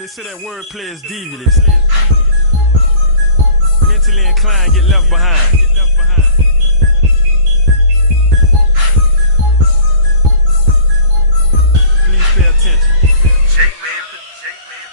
They say that wordplay is devious. Mentally inclined get left behind. Please pay attention.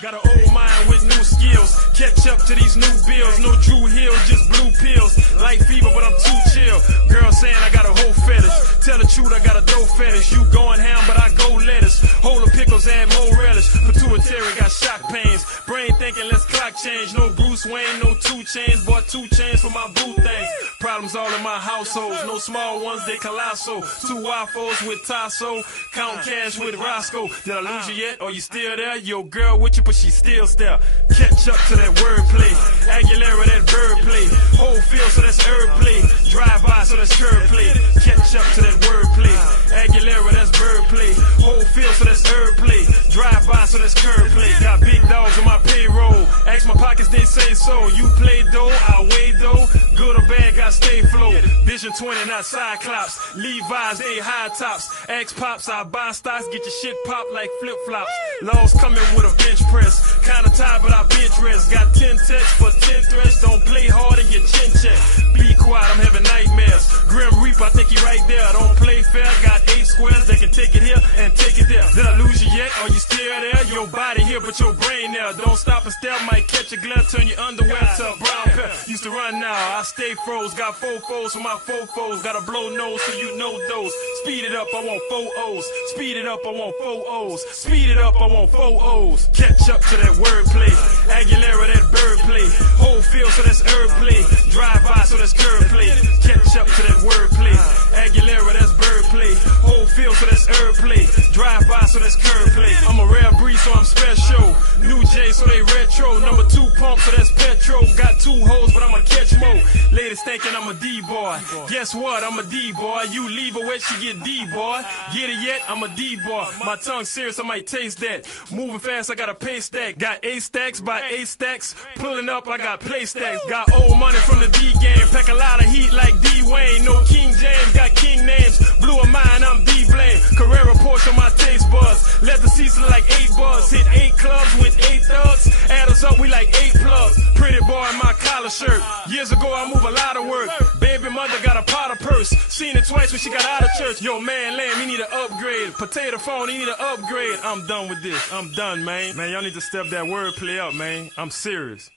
Got an old mind with new skills. Catch up to these new bills. No Drew Hill, just blue pills. Light fever, but I'm too chill. Girl saying I got a whole fetish. Tell the truth, I got a dough fetish. You going ham, but I go lettuce. Whole of pickles, add more relish. Pituitary got shock pains. Brain thinking, let's clock change. No Bruce Wayne, no 2 Chainz. Bought 2 chains for my boo thing. Problems all in my households. No small ones, they colossal. 2 waffles with Tasso. Count cash with Roscoe. Did I lose you yet? Or you still there? Your girl with you, but she still there. Catch up to that wordplay. Aguilera, that bird play. Whole field, so that's herb play. Drive by, so that's curb play. Catch up to that wordplay. Aguilera, that's bird play. Whole field, so that's herb play. Drive by, so that's curb play. Got big dogs on my payroll. Ask my pockets, they say so. You play dough, I weigh dough. Good or bad, got stay flow. Vision 20, not Cyclops. Levi's, they high tops. Ask pops, I buy stocks. Get your shit popped like flip flops. Laws coming with a bench press. Kinda tired, but I bench rest. Got 10 texts for 10 threats. Don't play hard and get chin check. Be quiet, I'm having nightmares. Grim Reaper, I think he right there. Don't play fair. Got 8 squares, they can take it here and take it there. Did I lose you yet? Are you still there? Your body here, but your brain there. Don't stop and stare, might catch a glare. Turn your underwear to a brown pair. Used to run now, I stay froze. Got 4 foes for my 4 foes. Got a blow nose, so you know those. Speed it up, I want 4 O's. Speed it up, I want 4 O's. Speed it up, I want 4 O's. Catch up to that wordplay. Aguilera, that bird play. Whole field, so that's herb play. Drive by, so that's curb play. Catch up to that wordplay. Aguilera, that's bird play. Whole field, so that's herb play. Drive by, so that's curb play. I'm a rare breed, so I'm special. New J, so they retro. Number 2 pump, so that's petrol. Got 2 hoes, but I'ma catch more. Ladies thinking I'm a D-boy. Guess what? I'm a D-boy. You leave her where she get D-boy. Get it yet? I'm a D-boy. My tongue serious, I might taste that. Moving fast, I got a pay stack. Got 8 stacks by 8 stacks. Pulling up, I got play stacks. Got old money from the D-game. Pack a lot of heat like D-Wayne. No King James, got king names. Blue of mine, I'm D-Blame. Carrera Porsche on my taste buds. Leather seats look like 8 buzz. Hit 8 clubs with 8 thugs. Add us up, we like 8 plugs. Pretty boy in my collar shirt. Years ago, I move a lot of work. Baby mother got a Potter purse. Seen it twice when she got out of church. Yo, man, Lamb, he need an upgrade. Potato phone, he need an upgrade. I'm done with this. I'm done, man. Man, y'all need to step that wordplay up, man. I'm serious.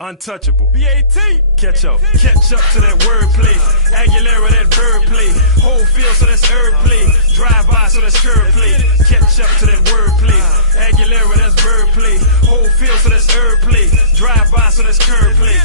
Untouchable. BAT. Catch up. Catch up to that wordplay. Aguilera, that bird play. Whole field, so that's herb play. Drive by, so that's curb play. Catch up to that wordplay. Aguilera, that's bird play. Whole field, so that's herb play. Drive by, so that's curb play.